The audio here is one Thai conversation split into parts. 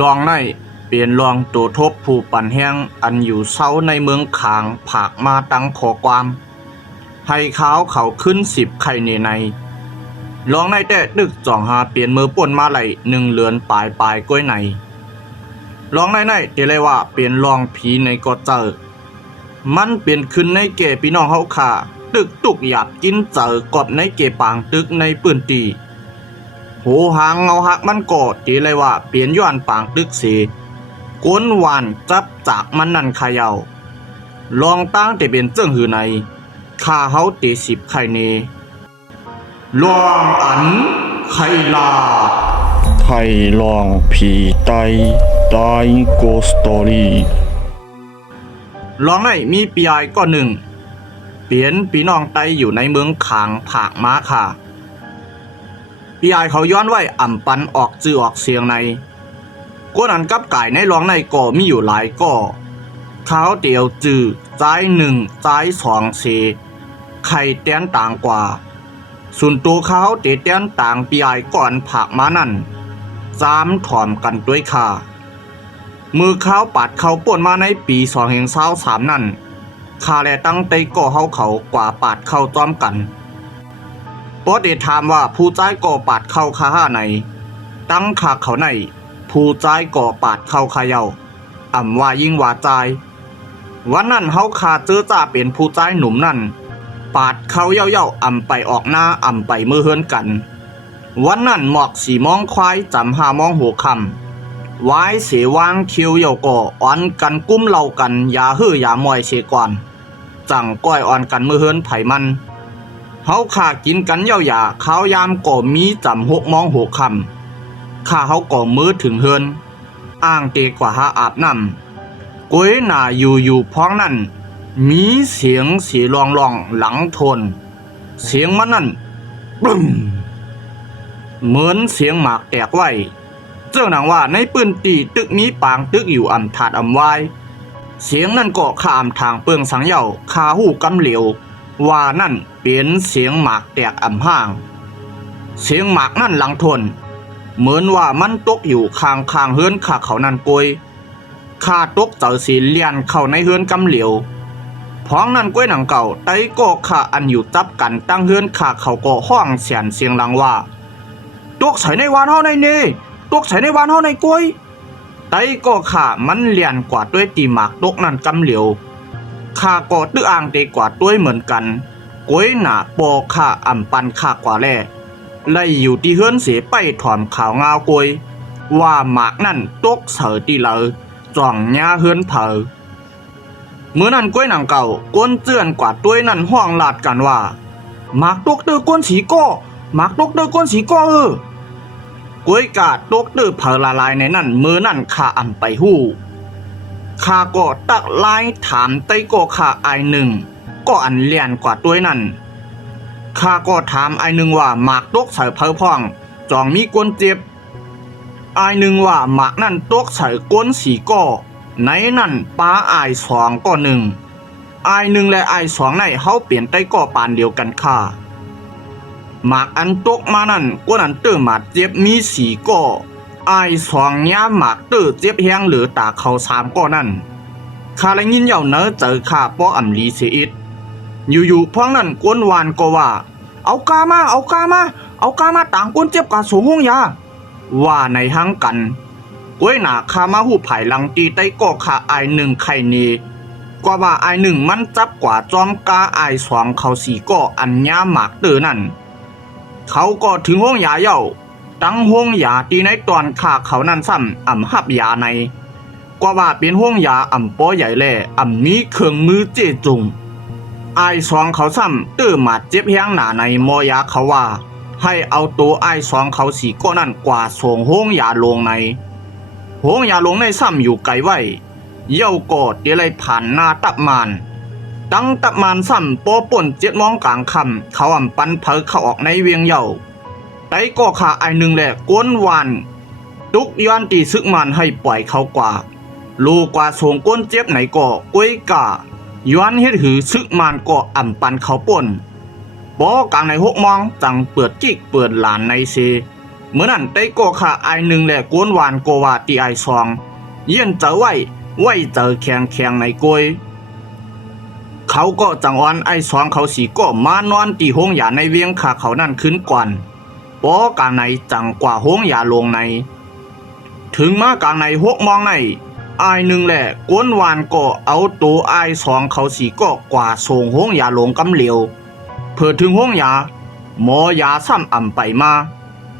ลองในเปลี่ยนลองตัวทบผู้ปั่นแห้งอันอยู่เศร้าในเมืองขางผากมาตั้งขอความให้เขาขึ้น10ไข่ในลองในแต่ดึกจ่องหาเปลี่ยนมือป่นมาไหล1เหลือนปลายก้วยในลองในเดเลยว่าเปลี่ยนลองผีในก็เจอมันเปลี่ยนขึ้นในเกพี่น้องเฮาค่ะตึกตุกหยาบกินเจอกอบในเกปางตึกในปืนตีโหหางเงาหักมันก่อตีเลยว่าเปลี่ยนย้อนปางตึกสีกวนหวานจับจากมันนั่นขยาวลองตั้งแต่เป็นเจิ้งหือในข้าเฮาตี10ไข่เนลองอันไข่ลาไทยลองผีไตโกสตอรี่ลองในมีปียก็หนึ่งเปลี่ยนปีน้องไตอยู่ในเมืองขางผากม้าค่ะปียเขาย้อนไว้อ่ำปันออกจื่อออกเสียงในกวนอันกับไก่ในลองในก่อมีอยู่หลายก่อเขาเดียวจื่อใจ1ใจ2เสไข่เตี้ยนต่างกว่าส่วนตัวเขาเตี้ยนต่างปียก่อนผากม้านั่น3ถ่อมกันด้วยค่ะมือเขาปัดเขาป่นมาในปี2023นั่นคาแลตั้งใจก่อเขากว่าปาดเข้าจอมกันปอดถามว่าผู้ใจก่อปาดเข้าคาห้าไหนตั้งขาเขาไหนผู้ใจก่อปาดเข้าคาเยาอ่ำว่ายิ่งว่าใจวันนั้นเฮาคาเจอจ่าเป็นผู้ใจหนุ่มนั่นปาดเข้าเย่าอ่ำไปออกหน้าอ่ำไปมือเฮือนกันวันนั้นหมอกสีมองควายจำ5 มองหัวคำไว้เสวางคิวเย่าก่ออ่อนกันกุ้มเล่ากันอย่าฮื้ออย่ามอยเสก่อนจังก้อยอ่อนกันมือเฮือนไผมันเฮาขากินกันเย่าอย่าข้าวยามก่อมีจำ6 มองหัวคำข้าเฮาก่อมือถึงเฮือนอ้างเตกว่าหาอาบน้ำก้อยหน้าอยู่พ้องนั่นมีเสียงสีลองหลังทนเสียงมันนั่นบึ้มเหมือนเสียงหมากแตกไว้เจ้าหนังว่าในปืนตีตึกมีปางตึกอยู่อ่ำถาดอ่ำวายเสียงนั่นก็ข้ามทางเปืองสังเหย่าคาหูกำเหลียวว่านั่นเป็นเสียงหมากแตกอ่ำห้างเสียงหมากนั่นหลังทนเหมือนว่ามันตกอยู่ข้างเฮือนข้าเขานั่นโกยข้าตกเจ้าสีเลียนเข้าในเฮือนกำเหลียวพ้องนั่นก้วยหนังเก่าไต้ก็ข้าอันอยู่จับกันตั้งเฮือนข้าเขาก็ห้องเสียงหลังว่าตกใส่ในวานเฮาในเนตกใส่ในวานเฮาในกล้วยไต้ก็ข้ามันเลียนกว่าด้วยตีหมากตกนั่นกำเหลียวข้าก็ตื้ออ่างเตกว่าด้วยเหมือนกันกล้วยหนาปอข้าอ่ำปันข้ากว่าแล่ไล่อยู่ที่เฮือนเสไปถอมข่าวงาวกล้วยว่าหมากนั่นตกเสือตีเลยจ่องหญ้าเฮือนเผอเมื่อนั้นกล้วยหนังเก่าก้นเจือนกว่าด้วยนั่นห้องลาดกันว่าหมากตกเตอก้นสีก้อหมากตกเตอก้นสีก้อกล้วยกาดตกเตอเผอละลายในนั่นมือนั่นข้าอ่ำไปหู้ข้าก็ตักไล่ถามไต้ก็ข้าไอหนึ่งก็อันเลียนกว่าด้วยนั่นข้าก็ถามไอหนึ่งว่าหมากตกใส่เผอพ่องจองมีก้นเจ็บไอหนึ่งว่าหมากนั่นตกใส่ก้นสีก้อในนั่นป้าไอ2ก็1ไอ1และไอ2ในเฮาเปลี่ยนไต้ก็ปานเดียวกันค่ะหมากอันตกมานั่นกวนอันเตอร์หมาเจ็บมี4ก็ไอ2ย้าหมากเตอร์เจ็บแฮงหรือตาเขา3ก็นั่นข้าได้ยินเหย่าเนอเจอข้าป้ออำลีเสียอิดอยู่ๆพ้องนั่นกวนวานก็ว่าเอากามาต่างคนเจ็บกะสูงห้องยาว่าในห้างกันก้วยหนาข้ามาหูไผ่ลังตีไต้ก็ข้าไอ1ไข่นีกว่าไอ1มันจับกว่าจอมกาไอ2เขา4ก็อันย้าหมากเตอนั่นเขาก็ถึงห้องยาเย่าตั้งห้องยาตีในตอนข้าเขานั่นซ้ำอ่ำหับยาในกว่าเป็นห้องยาอ่ำป้อใหญ่แล่อ่ำมีเครื่องมือเจจุงไอ2เขาซ้ำเตอหมาดเจ็บแห้งหนาในมอยาเขาว่าให้เอาตัวไอ2เขา4ก็นั่นกว่าส่งห้องยาลงในห้องยาลงในซ้ำอยู่ไกลไว้เย่ากอดเดี๋ยวเลยผ่านหน้าตับมานตั้งตับมานซ้ำปอป่น7 มองกลางคำเขาอ่ำปันเพอเข้าออกในเวียงเย่าไต้ก็ขาไอ1แหละก้นวานตุกย้อนตีซึกมันให้ปล่อยเขากว่าลูกกว่าส่งก้นเจ็บไหนก็ก้วยกาย้อนเฮ็ดหือซึกมันก็อ่ำปันเขาป่นปอกลางใน6 มองจังเปิดกิกเปิดหลานในเซ เมื่อนั้นได้โกขาไอหนึ่งแหละกวนหวานโกวาตีไอซองเยี่ยนเจอไว้เจอแข็งในกวยเขาก็จังวันไอซองเขาสีก็มานอนตีห้องยาในเวียงขาเขานั่นขึ้นก่อนปอกลางในจังกว่าห้องยาลงในถึงมากลางในหกมองในไอหนึ่งแหละกวนหวานก็เอาตัวไอซองเขาสีก็กว่าส่งห้องยาลงกำเหลียวเพื่อถึงห้องยาหมอยาซ้ำอ่ำไปมา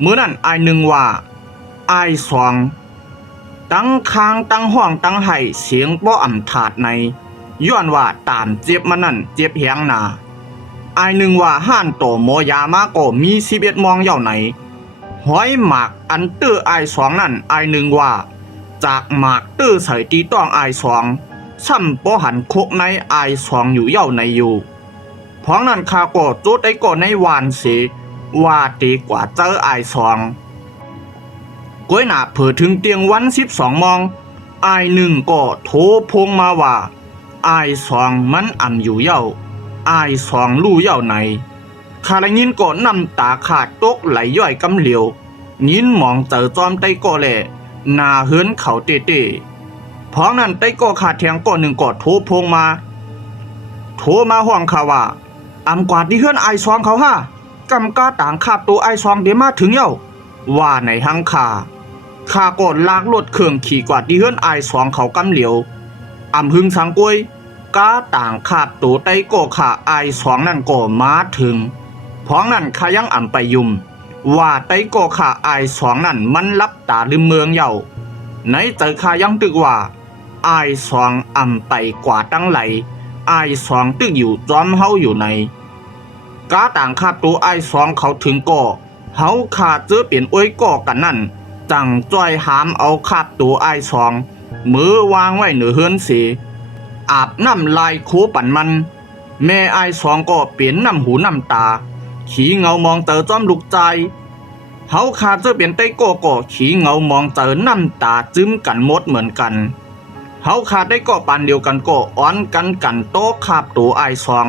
เมื่อนั้นไอหนึ่งว่าไอซองตั้งคางตั้งห้องตั้งไห้เสียงป้ออ่ำถาดในย้อนว่าตามเจ็บมานั่นเจ็บแหงหนาไอหนึ่งว่าห้านโตหมอยามาก็มี11มองเย่าไหนห้อยหมากอันตื้อไอซองนั่นไอหนึ่งว่าจากหมากตื้อใส่ตีต้องไอซองซ้ำป้อหันคุกในไอซองอยู่เย่าในอยู่เพราะนั้นข้าก็จุดไอ้ก่อนในวานเสว่าตีกว่าเจอไอซองก้อยหนาเผื่อถึงเตียงวัน12มองไอหนึ่งก็โทรพงมาว่าไอซองมันอ่ำอยู่เย่าไอซองลู่เย่าไหนข้าได้ยินก็น้ำตาขาดตกไหลย่อยกำเหลียวยินมองเจอจอมไตก็แหละหน้าเฮือนเขาเต้เพราะนั้นไตก็ขาดแทงก็หนึ่งก็โทรพงมาห้องข้าว่าอำกว่าที่เฮือนไอซองเขาห้ากำกาต่างคาบตัวไอซองเดี๋ยวมาถึงเย่าว่าในหังข้าก็ลากรถเครื่องขี่กว่าที่เฮือนไอซองเขากำเหลียวอำหึงสังกวยกาต่างคาบตัวไตก็ขาไอซองนั่นก็มาถึงเพราะนั้นข้ายังอำไปยุ่มว่าไตก็ขาไอซองนั่นมันลับตาลืมเมืองเย่าในใจข้ายังตึกว่าไอซองอำไปกว่าตั้งไหลไอซองตึกอยู่จอมเฮาอยู่ในกาต่างคาบตัวไอซองเขาถึงก็เฮาขาดเจอเปลี่ยนอ้วยก่อกันนั่นจังจ้อยหามเอาคาบตัวไอซองมือวางไว้เหนือเฮือนเสอาบน้ำลายคูปั่นมันแม่ไอซองก็เปลี่ยนน้ำหูน้ำตาขี้เงามองเตอจอมลูกใจเฮาขาดเจอเปลี่ยนไตโกก็ขี้เงามองเตอน้ำตาจึ้มกันหมดเหมือนกันเฮาขาดได้ก็ปันเดียวกันก็อ้อนกันโต๊ะคาบตัวไอซอง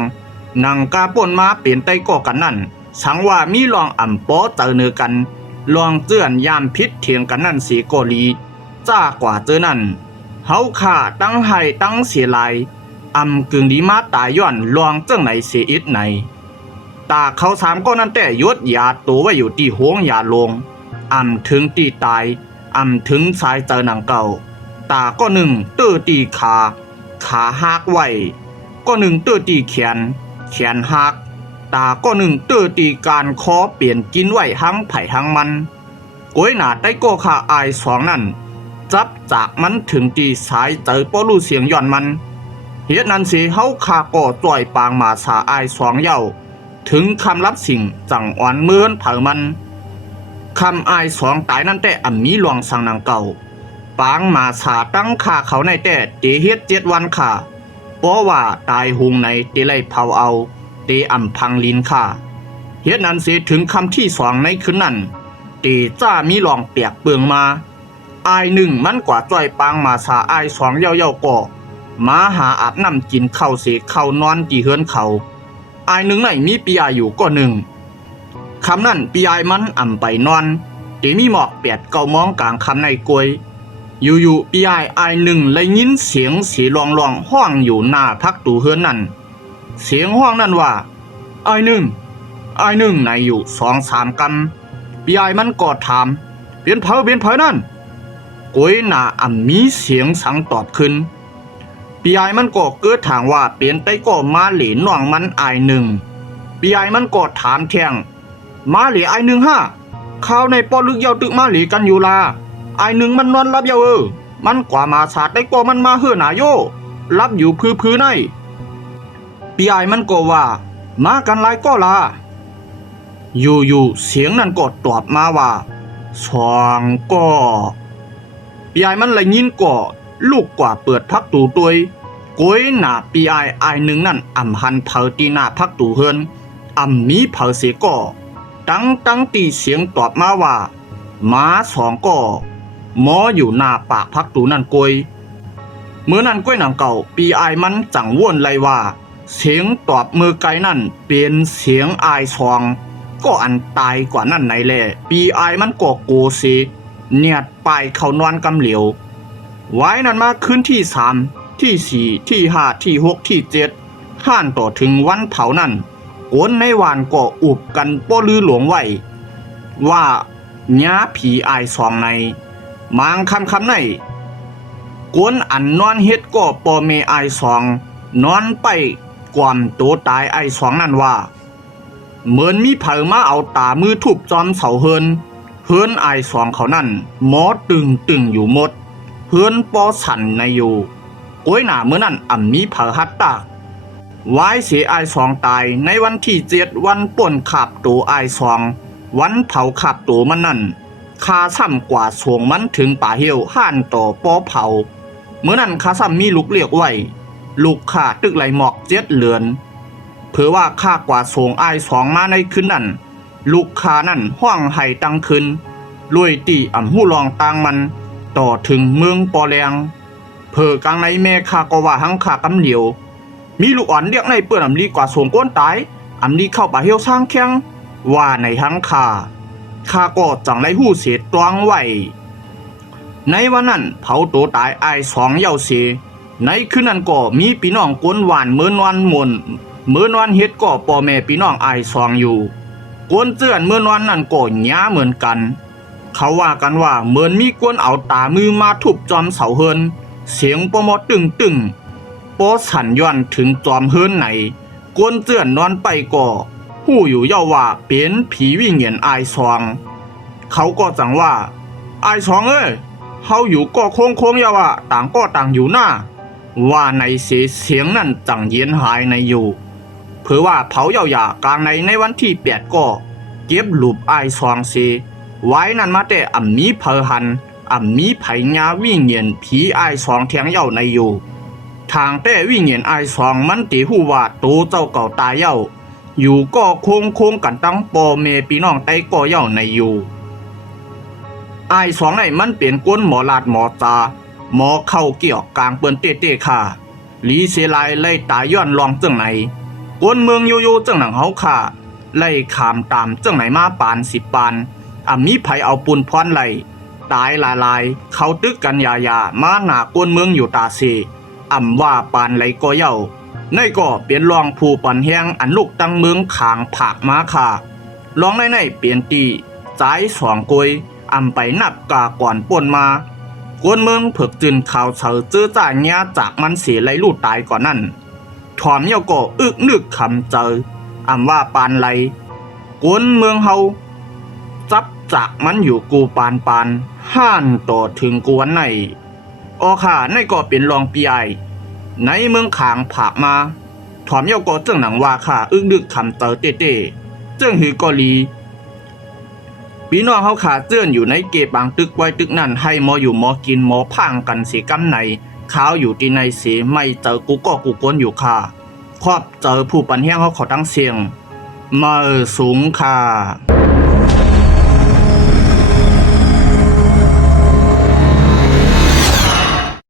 นั่งกาป่นมาเปลี่ยนไตก็กันนั่นสังว่ามีลองอ่ำโป๊เจอเนือกันลองเจือนยามพิษเถียงกันนั่นสีโกลีจ้ากว่าเจอนั่นเฮาขาตั้งให้ตั้งเสียลายอำกึ่งดีมาตายย้อนลองเจ้งไหนเสียอิดไหนตาเขาสามก็นั่นแต่ยศยาตัวไว้อยู่ที่ห้วงยาลงอำถึงตีตายอำถึงสายเจอหนังเก่าตาก็หนึ่งตื้อตีขาหักไว้ก็หนึ่งตื้อตีแขนหักตาก็หนึ่งตื้อตีการคอเปลี่ยนกินไว้หังไผ่หังมันก้อยหนาได้ก็ขาไอซองนั่นจับจากมันถึงตีสายเจอป้อรู้เสียงย่อนมันเหตุนั้นสิเฮาขาก็จ่อยปางมาสาไอซองเย้าถึงคำรับสิ่งจังอ่อนเมือนเผามันคำไอซองตายนั่นแต่อ่ำมีหลวงสังนางเก่าปางมาสาตั้งขาเขาในแต่เตเฮ็ด7 วันค่ะเพราะว่าตายหุงในเตไลเผาเอาเตอ่ำพังลินค่ะเหตุนั้นสิถึงคำที่2ในคืนนั้นเตจ้ามีหลวงเปียกเปลืองมาไอหนึ่งมันกว่าจ่อยปางมาสาไอซองเย้าก็มาหาอาบน้ำกินข้าวเสกเข้านอนที่เฮือนเขาไอหนึ่งไหนมีปียอยู่ก็หนึ่งคำนั้นปียมันอ่ำไปนอนเตมีหมอก8-9 มองกลางคำในกวยอยู่ปีไอหนึ่งเลยยินเสียงสีลองห้องอยู่หน้าพักตูเฮือนนั่นเสียงห้องนั่นว่าไอหนึ่งไหนอยู่2-3 กำปีมันก็ถามเปลี่ยนเผานั่นกวยหน้าอ่ำมีเสียงสังตอบขึ้นปีมันก็เกิดถางว่าเปลี่ยนไปก็มาเหลีน้องมันไอหนึ่งปีมันก็ถามแทงมาเหลีไอหนึ่งห้าข้าวในปอลึกเยาตึกมาเหลีกันอยู่ลาไอหนึ่งมันนอนรับเยามันกว่ามาสาดได้ก็มันมาเฮือหนาโยรับอยู่พื้นในปีมันก็ว่ามากันหลายก็ลาอยู่เสียงนั้นก็ตอบมาว่า2ก็ปีมันเลยยินก็ลูกกว่าเปิดพักตูตัวยก้อยหน้าปีไอหนึ่งนั่นอ่ำหันเผาตีหน้าพักตูเฮือนอ่ำมีเผาเสียก็ตั้งตีเสียงตอบมาว่าม้า2ก็หมออยู่หน้าปากพักตูนั่นก้อยเมื่อนั้นก้อยหนังเก่าปีมันจังว่นเลยว่าเสียงตอบมือไกลนั่นเป็นเสียงไอซอง ก็อันตายกว่านั่นไหนแลปีไอมันก็โกสิเนียดไปเขานอนกำเหลียวไว้นั่นมาคืนที่3ที่4ที่5ที่6ที่7ห้านต่อถึงวันเผานั่นโอนในวานก็อุบกันป้อลือหลวงไว้ว่าญาผีอายสองในมางคำในกวนอันนอนเฮ็ดก็ปอเมอายสองนอนไปความตัวตายไอสองนั่นว่าเหมือนมีเผามาเอาตามือทุบจอมเสาเฮินไอสองเขานั่นหมอตึงอยู่หมดเฮินปอสันในอยู่โก้ยหนาเมื่อนั้นมีเผาฮัตตากไว้เสียไอสองตายในวันที่7วันป่นขับตัวไอสองวันเผาขับตัวมันนั่นคาซ้ำกว่าสวงมันถึงป่าเหี่ยวห้านต่อปอเผาเมื่อนั้นคาซ้ำมีลูกเรียกไว้ลูกข่าตึกไหลหมอก7เหลือนเผื่อว่าข้ากว่าสวงไอสองมาในคืนนั้นลูกข่านั่นห้องไห้ตังคืนลวยตีหู้ลองตางมันต่อถึงเมืองปอแรงเผื่อกลางในแม่ข้าก็ว่าหังข้ากำเหลียวมีลูกอ่อนเรียกในเปื้อนดีกว่าสวงก้นตายดีเข้าป่าเหี่ยวสร้างแข้งว่าในหังข้าก็จังไรหู้เสียตวงไว้ในวันนั้นเผาตัวตายไอสองเย้าเสียในคืนนั้นก็มีพี่น้องกวนหวานเมื่อนวันมนเมื่อนวันเฮ็ดก็พ่อแม่พี่น้องไอสองอยู่กวนเจือนเมื่อนวันนั้นก็หญ้าเหมือนกันเขาว่ากันว่าเหมือนมีกวนเอาตามือมาทุบจอมเสาเฮินเสียงปอมอตึงปอสันย้อนถึงจอมเฮินไหนกวนเจือนนอนไปก็หู้อยู่เย้าว่าเป็นผีวิ่งเหยียนไอสองเขาก็จังว่าไอสองเอ้ยเฮาอยู่ก็โค้งๆอย่าว่าต่างก็ต่างอยู่หน้าว่าในเสียงนั่นจังเย็นหายในอยู่เผื่อว่าเผาเย้าหยากลางในวันที่8ก็เก็บหลุบไอสองเสไว้นั่นมาแต่มีเพอหันมีไผญาวิ่งเหยียนผีไอสองเทียงเย้าในอยู่ทางแต่วิ่งเหยียนไอสองมันตีหู้ว่าโตเจ้าเก่าตายเย้าอยู่ก็โค้งกันตั้งปอเมพี่น้องไต้ก็เย้าในอยู่ไอสองไหนมันเปลี่ยนก้นหมอลาดหมอตาหมอเข้าเกี่ยวกลางเปิ้นเต้ค่ะลีเสลายไล่ตายย้อนลองจังไหนก้นเมืองโยจังหนังเฮาค่ะไล่ขามตามจังไหนมาปาน10ปานมีไผเอาปุนพรไล่ตายลายเขาตึกกันยามาหน้าก้นเมืองอยู่ตาเสว่าปานไหลก็เย้าในก็เปลี่ยนรองผู้ปันแห้งอันลูกตั้งเมืองขางผากมาค่ะลองในเปลี่ยนตีจ่าย2กวยไปนับกาก่อนป่นมากวนเมืองเผือกจืนข่าวเฉอเจอจ่าเงี้ยจากมันเสียไหลลูดตายก่อนนั่นถอมเย้าก็อึกนึกคำเจอว่าปานไหลกวนเมืองเฮาจับจากมันอยู่กูปานห้านต่อถึงกวนในค่ะในก็เป็นรองปีไอในเมืองขางผากมาถอมเย้าก็เจ้งหนังว่าค่ะอึกนึกคำเจอเต้เจ้งหือกอลีพี่น้องเฮาขาเจื้อนอยู่ในเกบางตึกไว้ตึกนั่นให้หมออยู่หมอกินหมอพังกันสิกำไหนข้าวอยู่ที่ในเสไม่เจอกูก็กูก้นอยู่ค่ะครอบเจอผู้ปันแห้งเขาขอตั้งเสียงมาสูงค่ะ